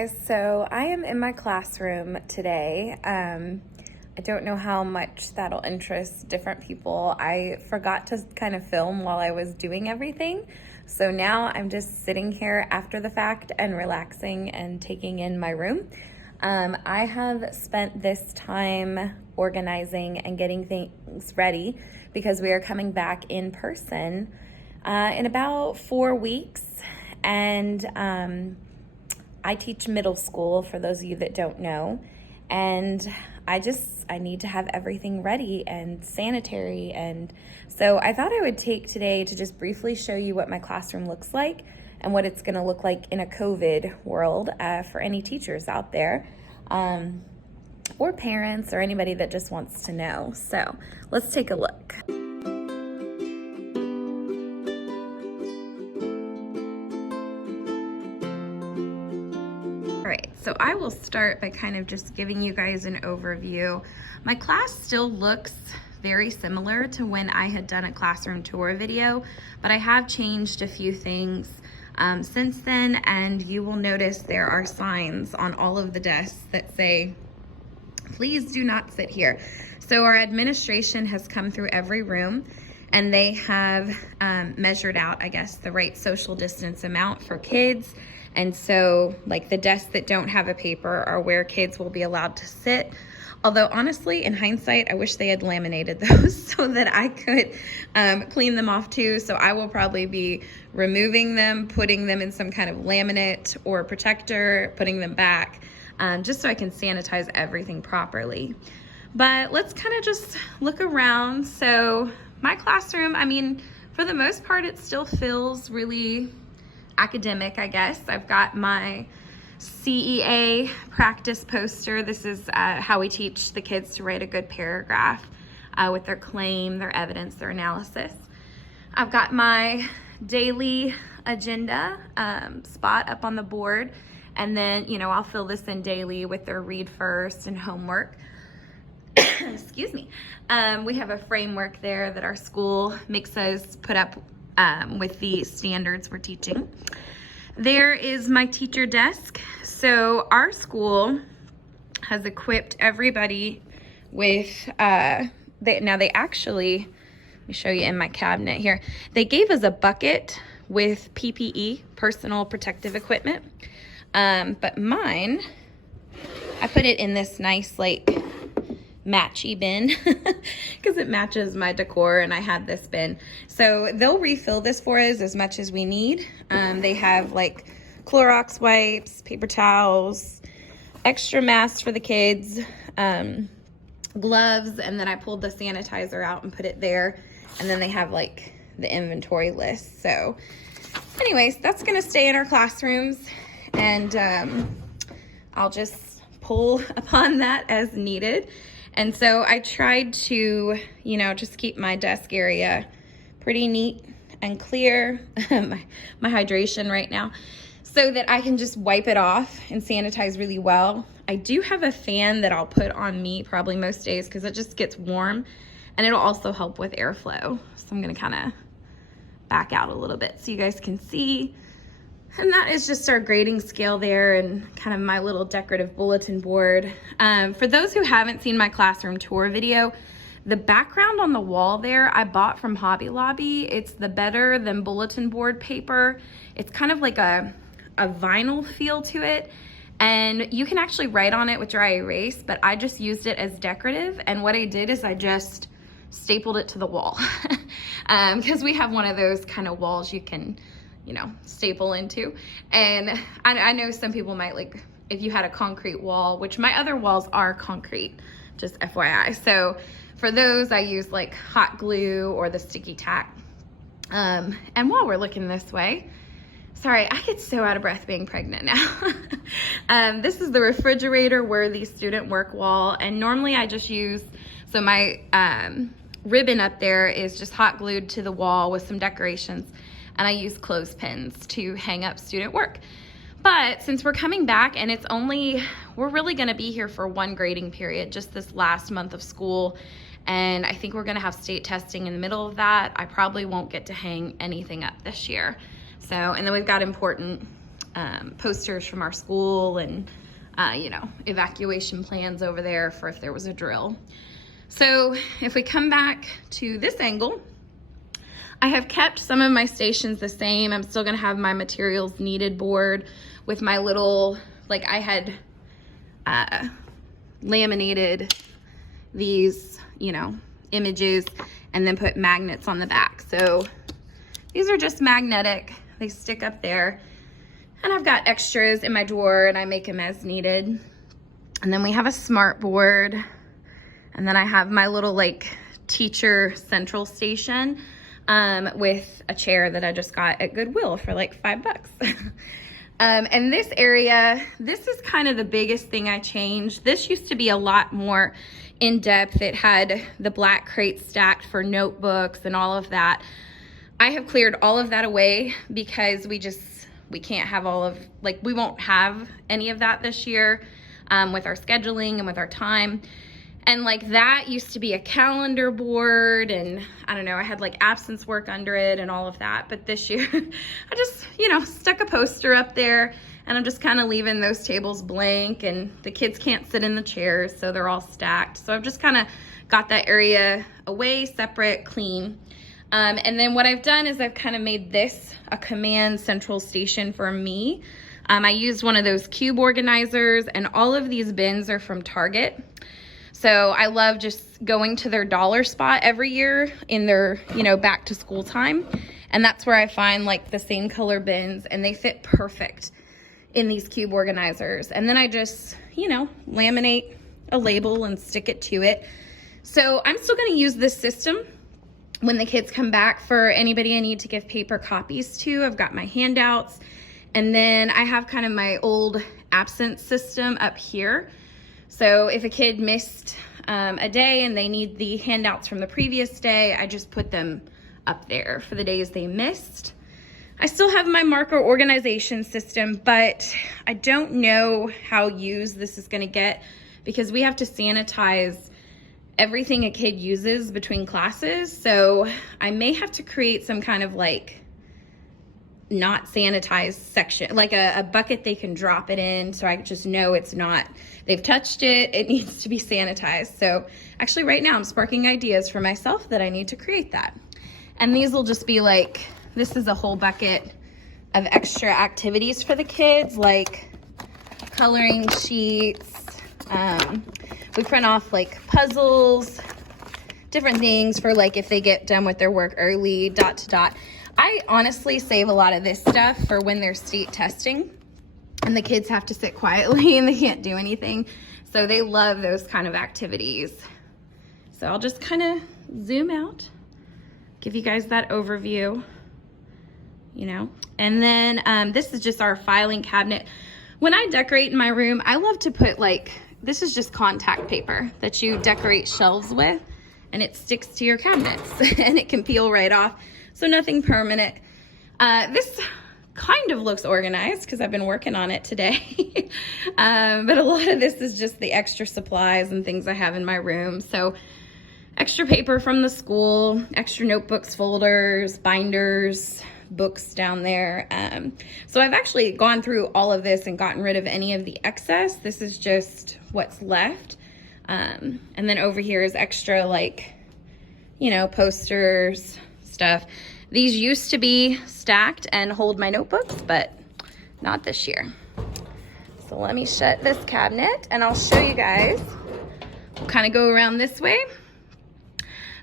guys, so I am in my classroom today. I don't know how much that'll interest different people. I forgot to kind of film while I was doing everything. So now I'm just sitting here after the fact and relaxing and taking in my room. I have spent this time organizing and getting things ready because we are coming back in person in about 4 weeks. And I teach middle school, for those of you that don't know, and I need to have everything ready and sanitary, and so I thought I would take today to just briefly show you what my classroom looks like and what it's going to look like in a COVID world for any teachers out there, or parents, or anybody that just wants to know. So let's take a look. All right, so I will start by kind of just giving you guys an overview. My class still looks very similar to when I had done a classroom tour video, but I have changed a few things since then, and you will notice there are signs on all of the desks that say, please do not sit here. So our administration has come through every room, and they have measured out, I guess, the right social distance amount for kids. And so like the desks that don't have a paper are where kids will be allowed to sit. Although honestly, in hindsight, I wish they had laminated those so that I could clean them off too. So I will probably be removing them, putting them in some kind of laminate or protector, putting them back, just so I can sanitize everything properly. But let's kind of just look around. So my classroom, I mean, for the most part, it still feels really academic, I guess. I've got my CEA practice poster. This is how we teach the kids to write a good paragraph with their claim, their evidence, their analysis. I've got my daily agenda spot up on the board, and then, you know, I'll fill this in daily with their read first and homework. Excuse me. We have a framework there that our school makes us put up with the standards we're teaching. There is my teacher desk. So our school has equipped everybody with, now they actually, let me show you in my cabinet here, they gave us a bucket with PPE, personal protective equipment, but mine, I put it in this nice like matchy bin because it matches my decor, and I had this bin. So they'll refill this for us as much as we need. They have like Clorox wipes, paper towels, extra masks for the kids, gloves, and then I pulled the sanitizer out and put it there. And then they have like the inventory list. So anyways, that's gonna stay in our classrooms, and I'll just pull upon that as needed. And so I tried to, you know, just keep my desk area pretty neat and clear, my hydration right now, so that I can just wipe it off and sanitize really well. I do have a fan that I'll put on me probably most days because it just gets warm, and it'll also help with airflow. So I'm gonna kind of back out a little bit so you guys can see. And that is just our grading scale there, and kind of my little decorative bulletin board. For those who haven't seen my classroom tour video, the background on the wall there I bought from Hobby Lobby. It's the Better Than Bulletin Board paper. It's kind of like a vinyl feel to it, and you can actually write on it with dry erase, but I just used it as decorative. And what I did is I just stapled it to the wall because we have one of those kind of walls you can, you know, staple into. And I know some people might like, if you had a concrete wall, which my other walls are concrete, just FYI. So for those, I use like hot glue or the sticky tack. And while we're looking this way, sorry, I get so out of breath being pregnant now. This is the refrigerator worthy student work wall. And normally I just use, so my ribbon up there is just hot glued to the wall with some decorations. And I use clothespins to hang up student work. But since we're coming back, and we're really gonna be here for one grading period, just this last month of school, and I think we're gonna have state testing in the middle of that, I probably won't get to hang anything up this year. So, and then we've got important posters from our school and, you know, evacuation plans over there for if there was a drill. So if we come back to this angle, I have kept some of my stations the same. I'm still gonna have my materials needed board with my little, like I had laminated these, you know, images and then put magnets on the back. So these are just magnetic, they stick up there. And I've got extras in my drawer and I make them as needed. And then we have a smart board. And then I have my little like teacher central station with a chair that I just got at Goodwill for like $5. And this area, this is kind of the biggest thing I changed. This used to be a lot more in depth. It had the black crates stacked for notebooks and all of that. I have cleared all of that away because we can't have all of, like, we won't have any of that this year with our scheduling and with our time. And like that used to be a calendar board and I don't know, I had like absence work under it and all of that. But this year I just, you know, stuck a poster up there and I'm just kind of leaving those tables blank and the kids can't sit in the chairs, so they're all stacked. So I've just kind of got that area away, separate, clean. And then what I've done is I've kind of made this a command central station for me. I used one of those cube organizers and all of these bins are from Target. So I love just going to their dollar spot every year in their, you know, back to school time. And that's where I find like the same color bins and they fit perfect in these cube organizers. And then I just, you know, laminate a label and stick it to it. So I'm still gonna use this system when the kids come back. For anybody I need to give paper copies to, I've got my handouts. And then I have kind of my old absence system up here. So if a kid missed a day and they need the handouts from the previous day, I just put them up there for the days they missed. I still have my marker organization system, but I don't know how used this is gonna get because we have to sanitize everything a kid uses between classes. So I may have to create some kind of like not sanitized section, like a bucket they can drop it in, so I just know it's not, they've touched it, it needs to be sanitized. So actually right now I'm sparking ideas for myself that I need to create that. And these will just be like, this is a whole bucket of extra activities for the kids, like coloring sheets. We print off like puzzles, different things for like if they get done with their work early, dot to dot. I honestly save a lot of this stuff for when there's state testing and the kids have to sit quietly and they can't do anything. So they love those kind of activities. So I'll just kind of zoom out, give you guys that overview, you know. And then this is just our filing cabinet. When I decorate in my room, I love to put like, this is just contact paper that you decorate shelves with and it sticks to your cabinets and it can peel right off. So nothing permanent. This kind of looks organized because I've been working on it today. But a lot of this is just the extra supplies and things I have in my room. So extra paper from the school, extra notebooks, folders, binders, books down there. So I've actually gone through all of this and gotten rid of any of the excess. This is just what's left. And then over here is extra, like, you know, posters, stuff. These used to be stacked and hold my notebooks, but not this year. So let me shut this cabinet and I'll show you guys. We'll kind of go around this way.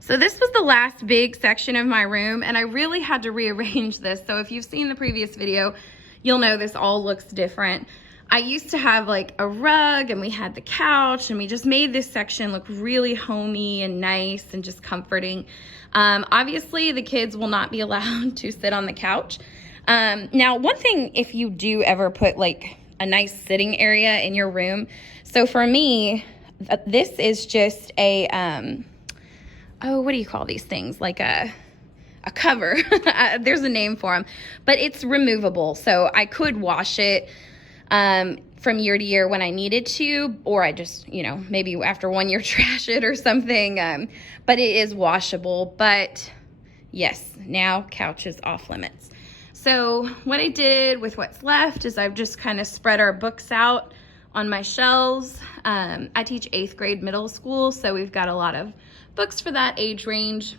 So this was the last big section of my room and I really had to rearrange this. So if you've seen the previous video, you'll know this all looks different. I used to have like a rug and we had the couch and we just made this section look really homey and nice and just comforting. Obviously the kids will not be allowed to sit on the couch. Now, one thing, if you do ever put like a nice sitting area in your room. So for me, this is just a, oh, what do you call these things? Like a cover. There's a name for them, but it's removable. So I could wash it from year to year when I needed to, or I just, you know, maybe after 1 year trash it or something. But it is washable. But yes, now couch is off limits. So what I did with what's left is I've just kind of spread our books out on my shelves. I teach 8th grade middle school, so we've got a lot of books for that age range.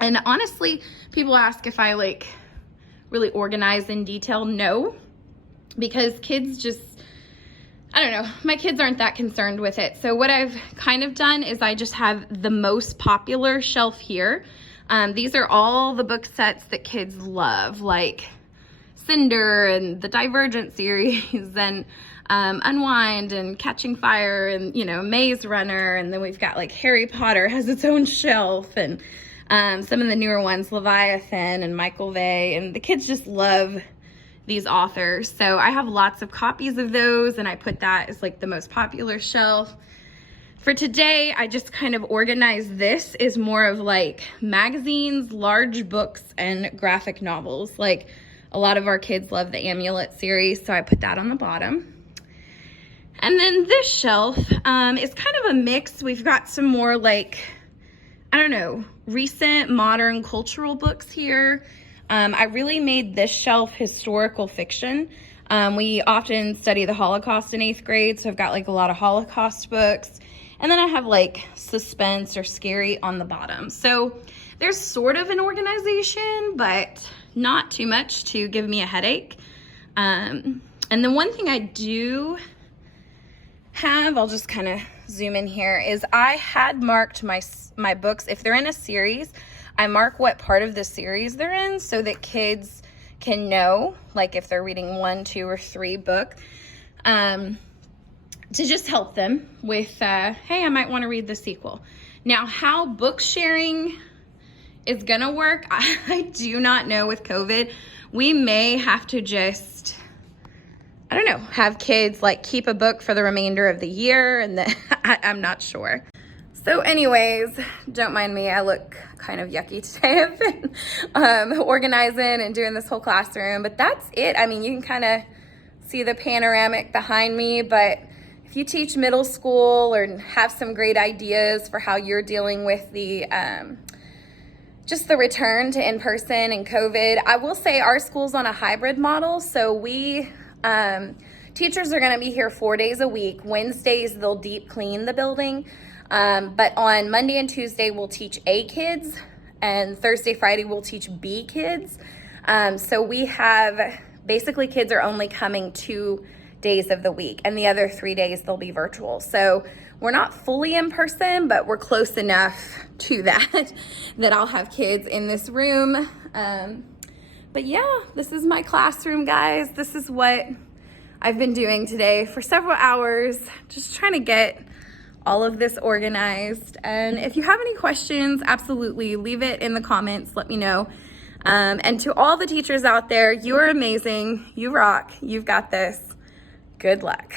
And honestly, people ask if I like really organize in detail. No, because kids just, I don't know, my kids aren't that concerned with it. So what I've kind of done is I just have the most popular shelf here. These are all the book sets that kids love, like Cinder and the Divergent series and Unwind and Catching Fire and, you know, Maze Runner. And then we've got like Harry Potter has its own shelf, and some of the newer ones, Leviathan and Michael Vey, and the kids just love these authors. So I have lots of copies of those, and I put that as like the most popular shelf. For today, I just kind of organized this as more of like magazines, large books, and graphic novels. Like a lot of our kids love the Amulet series, so I put that on the bottom. And then this shelf is kind of a mix. We've got some more like, I don't know, recent modern cultural books here. I really made this shelf historical fiction. We often study the Holocaust in 8th grade, so I've got like a lot of Holocaust books. And then I have like suspense or scary on the bottom. So there's sort of an organization, but not too much to give me a headache. And the one thing I do have, I'll just kind of zoom in here, is I had marked my books. If they're in a series, I mark what part of the series they're in so that kids can know, like if they're reading 1, 2, or 3 book, to just help them with, hey, I might want to read the sequel. Now, how book sharing is gonna work, I do not know with COVID. We may have to just, I don't know, have kids like keep a book for the remainder of the year, and then I'm not sure. So anyways, don't mind me, I look kind of yucky today. I've been organizing and doing this whole classroom, but that's it. I mean, you can kind of see the panoramic behind me, but if you teach middle school or have some great ideas for how you're dealing with the just the return to in-person and COVID, I will say our school's on a hybrid model, so we teachers are gonna be here 4 days a week. Wednesdays, they'll deep clean the building, but on Monday and Tuesday, we'll teach A kids, and Thursday, Friday, we'll teach B kids. So we have, basically kids are only coming 2 days of the week, and the other 3 days they'll be virtual. So we're not fully in person, but we're close enough to that that I'll have kids in this room. But yeah, this is my classroom, guys. This is what I've been doing today for several hours, just trying to get all of this organized. And if you have any questions, absolutely leave it in the comments, let me know. And to all the teachers out there, you are amazing, you rock, you've got this. Good luck.